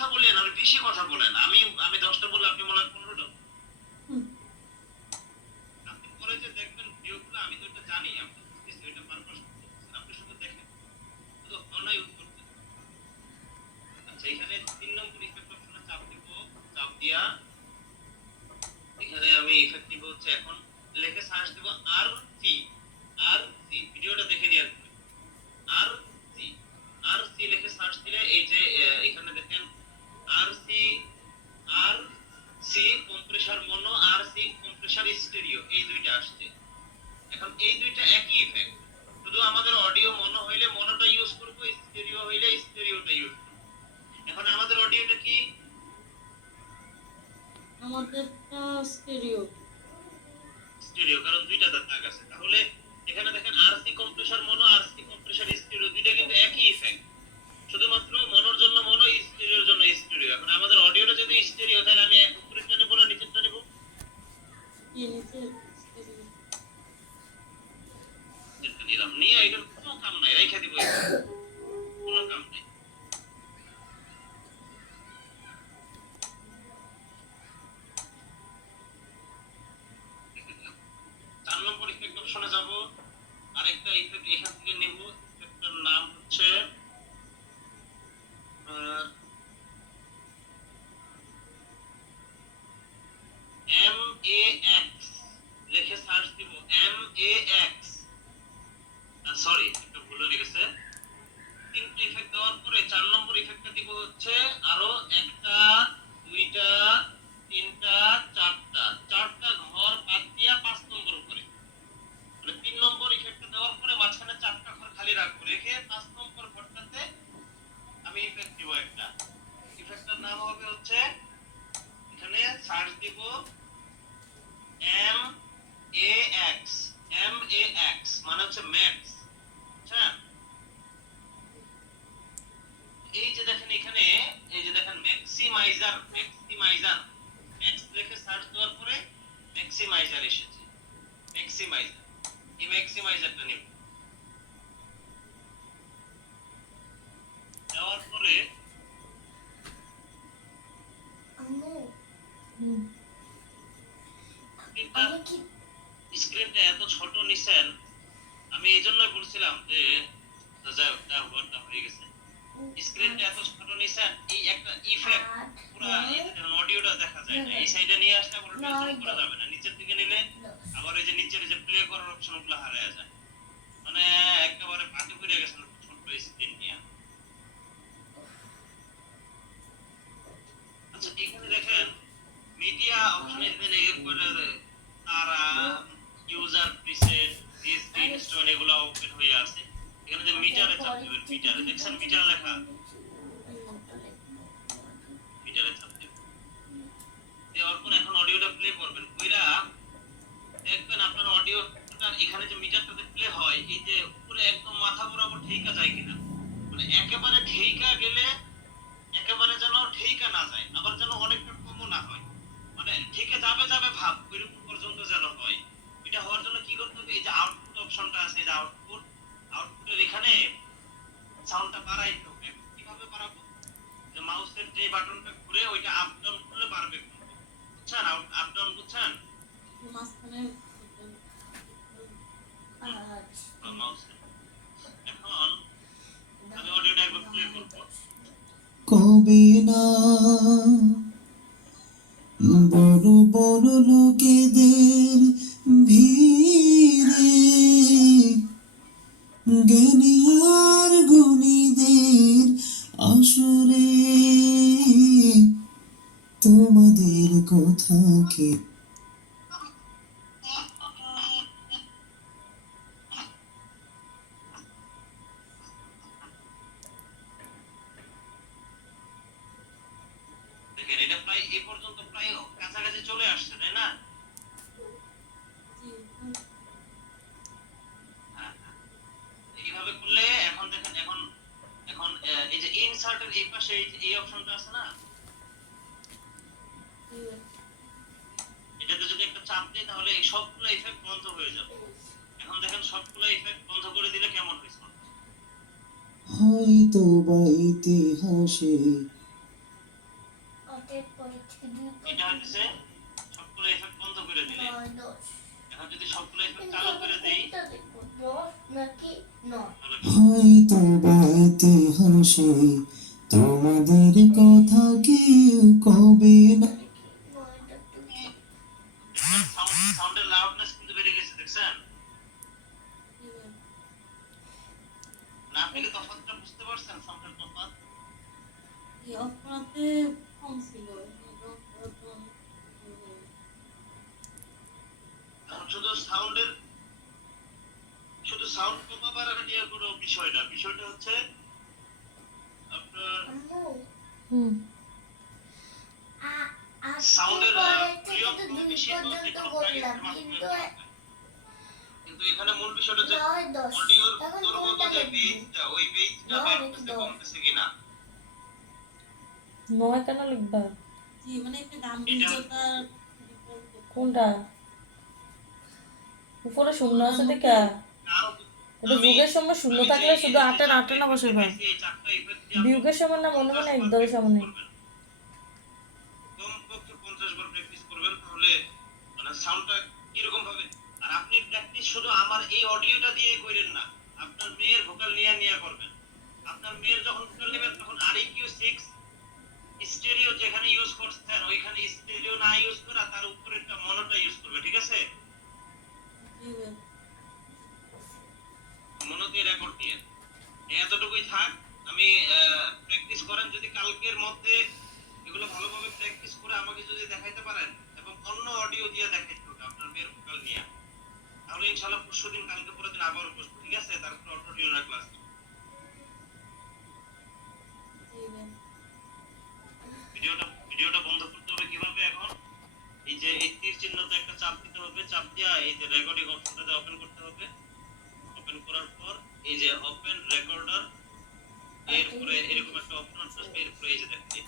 কথা বলেন আর বেশি কথা বলেন। আমি আমি 10টা বলে আপনি মনে হয় 15টা। আপনি পরে যে দেখবেন ভিডিওগুলো আমি তো এটা জানি, আমি তো বুঝতেছি এটা পারপাস করতেছেন। আপনি শুধু দেখেন, শুধু অনলাই উত্তর দেন। আচ্ছা, এখানে 3 নম্বর ইফেক্ট অপশনে চাপ দিব। চাপ দিয়া এখানে আমি ইফেক্ট দিব হচ্ছে এখন লিখে সার্চ দিব আর সি। আর সি ভিডিওটা দেখে নিয়ে আসবে। আর সি, আর সি লিখে সার্চ দিলে এই যে এখানে দেখেন আর সি, আর সি কম্প্রেসর মনো, আর সি কম্প্রেসর স্টেরিও, এই দুইটা আসছে। এখন এই দুইটা একই ইফেক্ট, শুধু আমাদের অডিও মনো হইলে মনোটা ইউজ করব, স্টেরিও হইলে স্টেরিওটা ইউজ করব। এখন আমাদের অডিওটা কি? আমাদেরটা স্টেরিও। স্টেরিও, কারণ দুইটা দাগ আছে। তাহলে এখানে দেখেন আরসি কম্প্রেসর মনো, আরসি কম্প্রেসর স্টেরিও, দুইটা কিন্তু একই ইফেক্ট, শুধুমাত্র মনোর জন্য মনো, স্টেরিওর জন্য স্টেরিও। এখন আমাদের অডিওটা যদি স্টেরিও, তাহলে আমি উপরেরটা নেব না নিচেরটা নেব? নিচেরটা নিলাম। নিয়ে এটার কোনো কাম নাই, রেখে দিব, কোনো কাম নাই। চার নম্বর ইফেক্ট অপশনে যাব, আরেকটা ইফেক্ট এখান থেকে নেব। ইফেক্টটার নাম হচ্ছে MAX লিখে সার্চ দিব। MAX, সরি একটু ভুল হয়ে গেছে। তিনটা ইফেক্ট দেওয়ার পরে 4 নম্বর ইফেক্টটা দিব হচ্ছে আরো একটা, দুইটা, তিনটা, চারটা, চারটা ঘর বাদ দিয়া 5 নম্বর করে। মানে 3 নম্বর ইফেক্টটা দেওয়ার পরে মাঝখানে 4টা ঘর খালি রাখবো, রেখে 5 নম্বর ঘরটাতে আমি ইফেক্ট দিব একটা। ইফেক্টটার নাম হবে হচ্ছে, এখানে সার্চ দিব MAX। MAX মানে হচ্ছে ম্যাক্স। আচ্ছা, এই যে দেখেন এখানে, এই যে দেখেন ম্যাক্সিমাইজার, ম্যাক্সিমাইজার, ম্যাক্স লিখে সার্চ দেওয়ার পরে ম্যাক্সিমাইজার এসেছে। ম্যাক্সিমাইজার, এই ম্যাক্সিমাইজারটা নিব। দেওয়ার পরে স্ক্রিনটা এত ছোট নিছেন, আমি এই জন্য বলছিলাম যে হয়ে গেছে। স্ক্রিনটা এত ছোট নিছেন, এই একটা ইফেক্ট পুরো অডিওটা দেখা যায় না। এই সাইডে নিয়ে আসলে আবার জুম করা যাবে না, নিচের দিকে নিলে আবার এই যে নিচের যে প্লে করার অপশনগুলো হারিয়ে যায়। মানে একেবারে পাটি পড়ে গেছে ছোট স্ক্রিন নিয়ে। আচ্ছা, এখানে দেখেন মিডিয়া অপশনে তারা ইউজার প্রিসেট, ডিএসপি ইনস্টল, এগুলো ওপেন হয়ে আছে। এখানে যে মিটারে চাপ দিবেন, মিটারে দেখছেন মিটার লেখা, মিটারে চাপ দিবেন। দেওয়ার পর এখন অডিওটা প্লে করবেন, কইরা দেখবেন আপনার অডিওটা এখানে যে মিটারটাতে প্লে হয়, এই যে উপরে একদম মাথা বরাবর ঠেকা যায় কিনা। মানে একেবারে ঠেকা গেলে একেবারে যেন ঠেকা না যায়, আবার যেন অনেকটা কমও না হয়, মানে ঠেকে যাবে যাবে ভাব ওইরকম পর্যন্ত যেন হয়। এটা হওয়ার জন্য কি করতে হবে, এই যে আউটপুট অপশনটা আছে, এই যে আউটপুট, আউটপুটের এখানে সাউন্ডটা বাড়াইতে হবে। কিভাবে বাড়াবো, যে মাউসের যে বাটনটা ঘুরে ওইটা আপ ডাউন করলে বাড়বে, বুঝছেন? আপ ডাউন বুঝছেন? মাঝখানে মাউসে এখন আমি অডিওটা একবার প্লে করব। কবে না বড় বড় লোকেদের ভিড়ে জ্ঞানী আর গুণীদের আসরে তোমাদের কথা কে দেখেন এটা প্রায় এই পর্যন্ত প্রায় কাছাকাছি চলে আসছে, তাই না? হ্যাঁ, হ্যাঁ। এইভাবে করলে এখন দেখেন, এখন এখন এই যে ইনসার্টের এই পাশে এই অপশনটা আছে না, এটাতে যদি একটা চাপ দিই তাহলে এই সবগুলো ইফেক্ট বন্ধ হয়ে যাবে। এখন দেখেন সবগুলো ইফেক্ট বন্ধ করে দিলে কেমন হয়েছে? হয়তো বা ইতিহাসে এটা হচ্ছে সবগুলো এফেক্ট বন্ধ করে দিলে। এখন যদি সবগুলো এফেক্ট চালু করে দেই তাহলে হয়তো বা ইতিহাসে তোমাদের কথা কেউ কবে না সাউন্ডের লাউডনেস কিন্তু বেড়ে গেছে, দেখছেন না? আপনি কি তফাৎটা বুঝতে পারছেন? সাউন্ডের তফাৎ অফ করাতে কম ছিল, এখন শুধু সাউন্ড কমাবার নিয়ে কোনো বিষয় না, বিষয়টা হচ্ছে আপনার সাউন্ডের ভলিউম কম বেশি তো যে কোনো প্যাকেজের মাধ্যমে করা যায়। কিন্তু এখানে মূল বিষয়টা হচ্ছে অডিওর দুর্গত যে বেসটা, ওই বেসটা বাড়তেছে কমতেছে কিনা। 9 কেন লিখবা? জি মানে একটা গাম্ভীর্যতা কোনটা? উপরে শূন্য আছে দেখা? আরো এটা যুগের সময় শূন্য থাকলে শুধু 8 এর 8 না বসাবে। এই চারটা ইফেক্ট দিয়ে বিয়োগের সময় না মনে মনে একদলের সামনে। কমপক্ষে 50 বার প্র্যাকটিস করবেন, তাহলে মানে সাউন্ডটা কিরকম হবে। আর আপনি প্র্যাকটিস শুধু আমার এই অডিওটা দিয়ে করেন না, আপনার মেয়ের ভোকাল নিয়ে করবেন। আপনার মেয়ের যখন ভোকাল নেবেন তখন REQ6 স্টেরিও যেখানে ইউজ করছেন ওইখানে স্টেরিও না ইউজ করা তার উপরে একটা মনোটা ইউজ করবে, ঠিক আছে? মনোতে রেকর্ড দিয়ে এতটুকুই থাক। আমি প্র্যাকটিস করেন, যদি কালকের মধ্যে এগুলো ভালোভাবে প্র্যাকটিস করে আমাকে যদি দেখাইতে পারেন এবং অন্য অডিও দিয়ে দেখাইতে হবে আপনার মেয়ের ভোকাল নিয়ে, তাহলে ইনশাআল্লাহ পরশুদিন কালকে পরের দিন আবার বসবো, ঠিক আছে? তারপর অটো টিউনার ক্লাস। ভিডিওটা বন্ধ করতে হবে কিভাবে? এখন এই যে এই তীর চিহ্নতে একটা চাপ দিতে হবে, চাপ দিয়া এই যে রেকর্ডিং অপশনটাতে ওপেন করতে হবে। ওপেন করার পর এই যে ওপেন রেকর্ডার, এরপরে এরকম একটা অপশন আসবে, এরপরে এই যে দেখেন